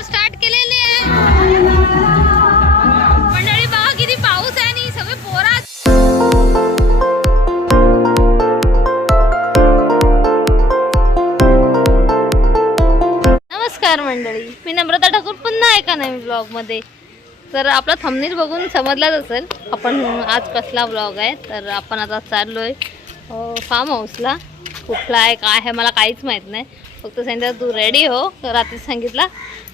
तर स्टार्ट केलेले आहे मंडळी. बघा किती पाऊस आहे आणि सगळे पोरा. नमस्कार मंडळी, मी नम्रता ठाकूर पुन्हा एका नवीन ब्लॉग मध्ये. तर आपला थंबनेल बघून समजलाच असेल आपण आज कसला ब्लॉग आहे. तर आपण आता चाललोय फार्म हाऊसला. कुठला आहे काय आहे मला काहीच माहीत नाही. फक्त सांगितलं तू रेडी हो. तर रात्री सांगितलं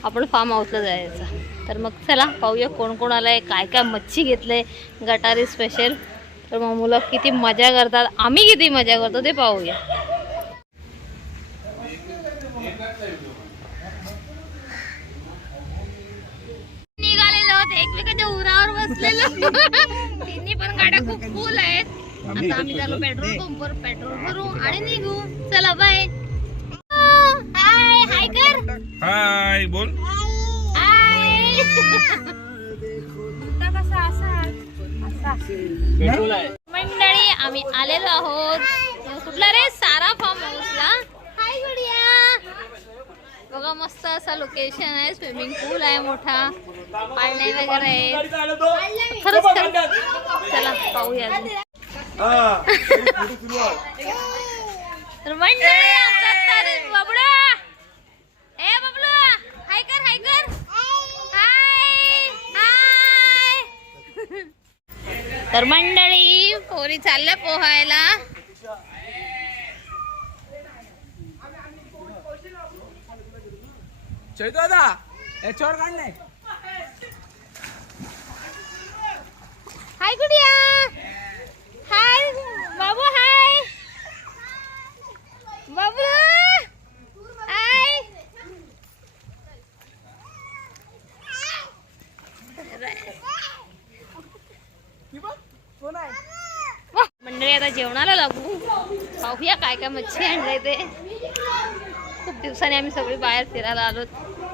आपण फार्म हाऊसला जायचं. तर मग चला पाहूया कोण कोण आलं आहे, काय काय मच्छी घेतलं आहे गटारी स्पेशल. तर मग मुलं किती मजा करतात, आम्ही किती मजा करतो ते पाहूया. निघालेलो होते एकमेकाच्या उरावर बसलेलो. तिन्ही पण गाड्या खूप फुल आहेत. आता आम्ही झालो पेट्रोल पंपवर पेट्रोल भरू आणि निघू. चला बाय. हाय हाय कर. हाय बोल. हाय. मंडळी आम्ही आलेलो आहोत कुठला रे सारा फार्म हाऊसला. हाय गुडिया. बघा मस्त असा लोकेशन आहे. स्विमिंग पूल आहे मोठा, पाळणे वगैरे आहेत. खरंच चला पाहूया. तर मंडळी आमचा तर बबडा. ए बबलू हाय कर हाय कर. हाय हाय. तर मंडळी पोरी चालल्या पोहायला. चैतो दादा याच्यावर काढलाय. हाय गुडिया. हाय बाबू. हाय बाबू. हाय. मंडळी आता जेवणाला लागू. पाहूया काय काय मच्छी आणलंय ते. खूप दिवसांनी आम्ही सगळे बाहेर फिरायला आलो.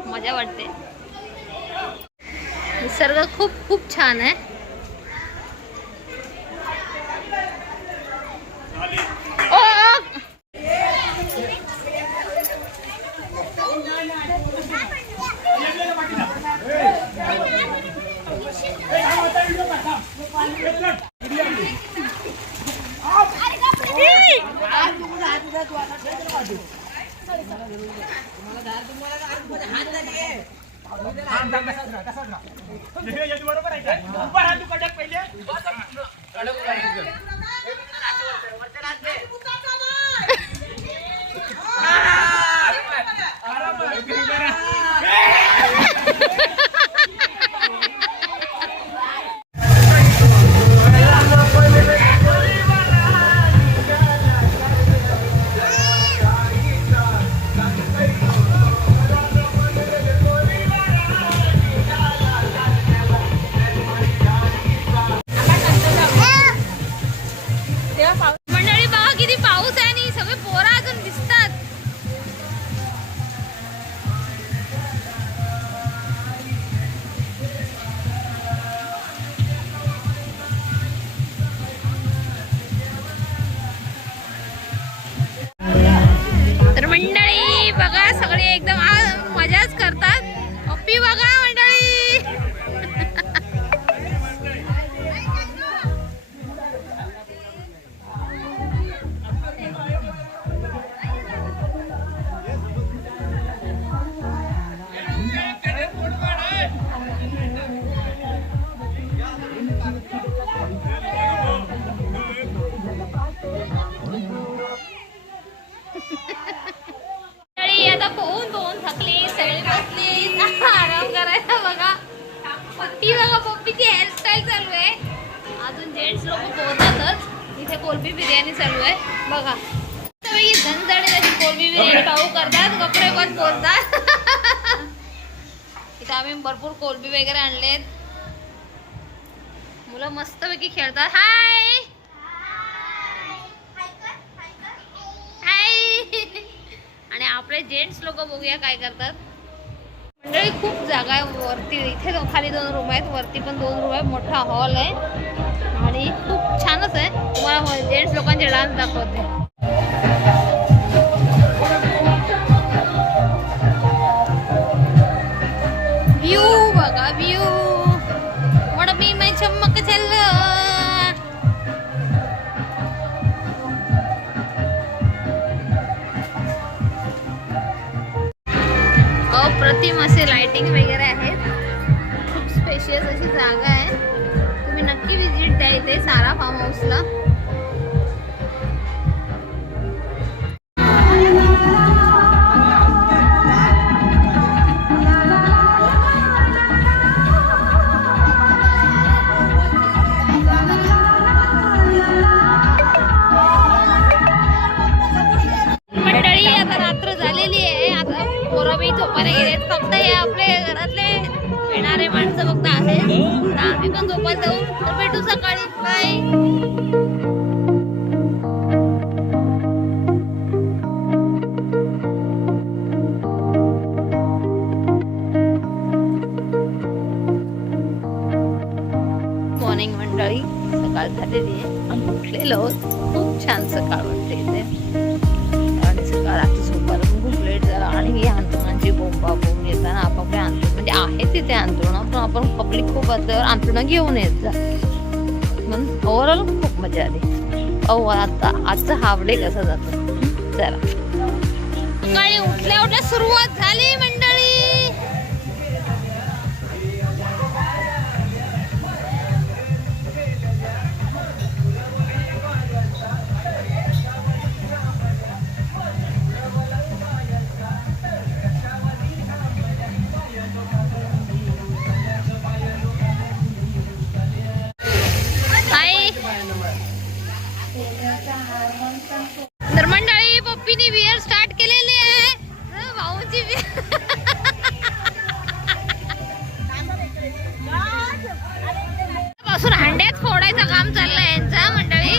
मजा वाटते. निसर्ग खूप खूप छान आहे. मंडळी बघा किती पाऊस आहे आणि सगळे पोरं अजून दिसतात. तर मंडळी बघा सगळे एकदम मजाच करतात. पप्पी बघा मंडळी. आता पोहून पोहून थकली, सगळी बसली आराम करायला. बघा पप्पी बघा, पप्पीची हेअरस्टाईल चालू आहे. अजून जेंट्स लोक पोहतातच. इथे कोलबी बिर्याणी चालू आहे बघा. झणझणीत अशी कोलबी बिर्याणी पाहू करतात, कपडे पण पोहतात. इथे आम्ही भरपूर कोलबी वगैरे आणलेत. मुलं मस्तपैकी खेळतात. हाय आणि आपले जेंट्स लोक बघूया काय करतात. मंडळी खूप जागा आहे वरती. इथे खाली 2 रूम आहेत, वरती पण 2 रूम आहे. मोठा हॉल आहे आणि खूप छानच आहे. तुम्हाला जेंट्स लोकांचे डान्स दाखवते. बघा व्यू मडमी मै चमक चल. अप्रतिम असे लाइटिंग वगैरे आहेत. खूप स्पेशियस अशी जागा आहे. तुम्ही नक्की विजिट द्या इथे सारा फार्म हाऊसला. मंडळी आता रात्र झालेली आहे. आता पोरं बी झोपायला गेलेत. फक्त हे आपले घरातले येणारे माणसं फक्त आहेत. तर आम्ही पण झोपायला जाऊ. तर भेटू सकाळी. बाय. मॉर्निंग मंडळी, सकाळ झालेली आहे. आम्ही उठलेलो आहोत. खूप छान सकाळ वाटते इथे. आणि सकाळ आता झोपायला पण खूप लेट झाला. आणि ही अंथरुणाची बोंबाबोंब येताना आपापले अंथरुण म्हणजे आहे तिथे अंथरुणं, पण आपण पब्लिक खूप असल्यावर अंथरुणं घेऊन येत जा. म्हणून ओव्हरऑल खूप मजा आली. आता आजचा हाफ डे कसा जातो चला. सकाळी उठल्या उठल्या सुरुवात झाली मंडळी. तर मंडळी पप्पीने बियर स्टार्ट केलेली आहे. भाऊची पासून हांड्यात फोडायचं काम चाललंय यांचं मंडळी.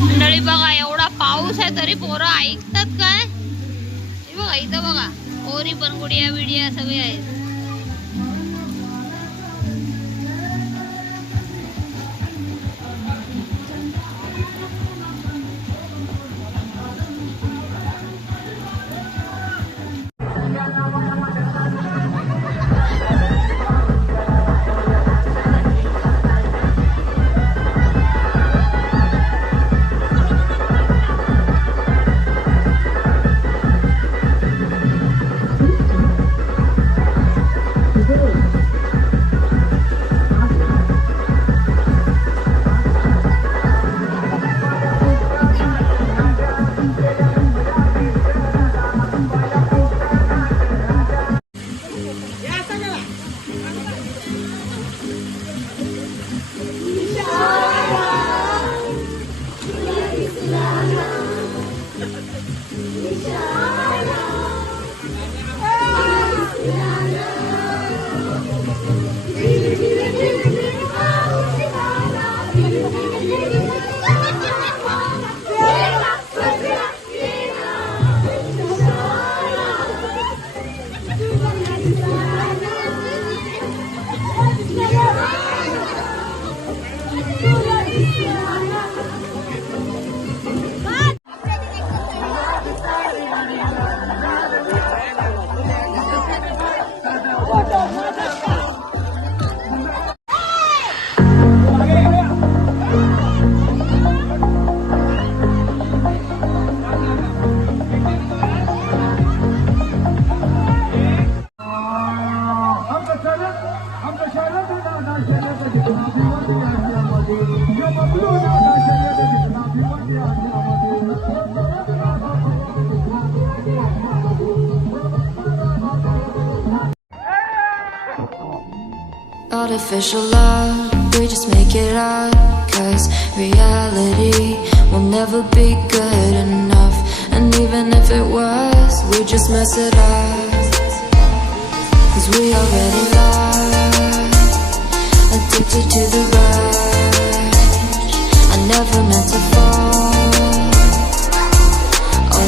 मंडळी बघा एवढा पाऊस आहे तरी पोरं ऐकतात काय. हे बघा इथं बघा ओरी पण गुडिया बिडिया सगळे आहेत. Artificial love, we just make it up, 'cause reality will never be good enough. And even if it was, we just mess it up, 'cause we already lost, addicted to the rush. I never meant to fall. Oh,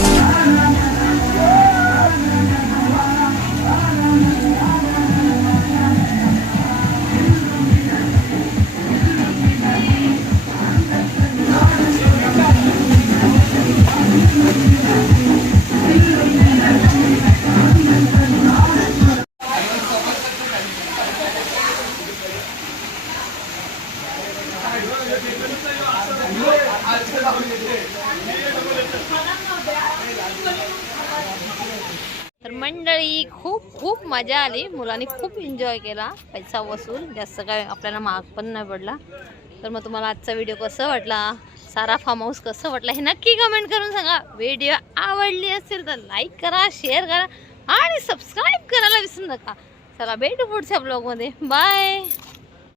तर मंडळी खूप खूप मजा आली, मुलांनी खूप enjoy केला, पैसा वसूल, जास्त काय आपल्याला महाग पण नाही पडला. तर मग तुम्हाला आजचा व्हिडिओ कसा वाटला, सारा फार्म हाऊस कसं वाटलं हे नक्की कमेंट करून सांगा. व्हिडिओ आवडली असेल तर लाईक करा, शेअर करा आणि सबस्क्राईब करायला विसरू नका. चला भेटू पुढच्या ब्लॉगमध्ये. बाय.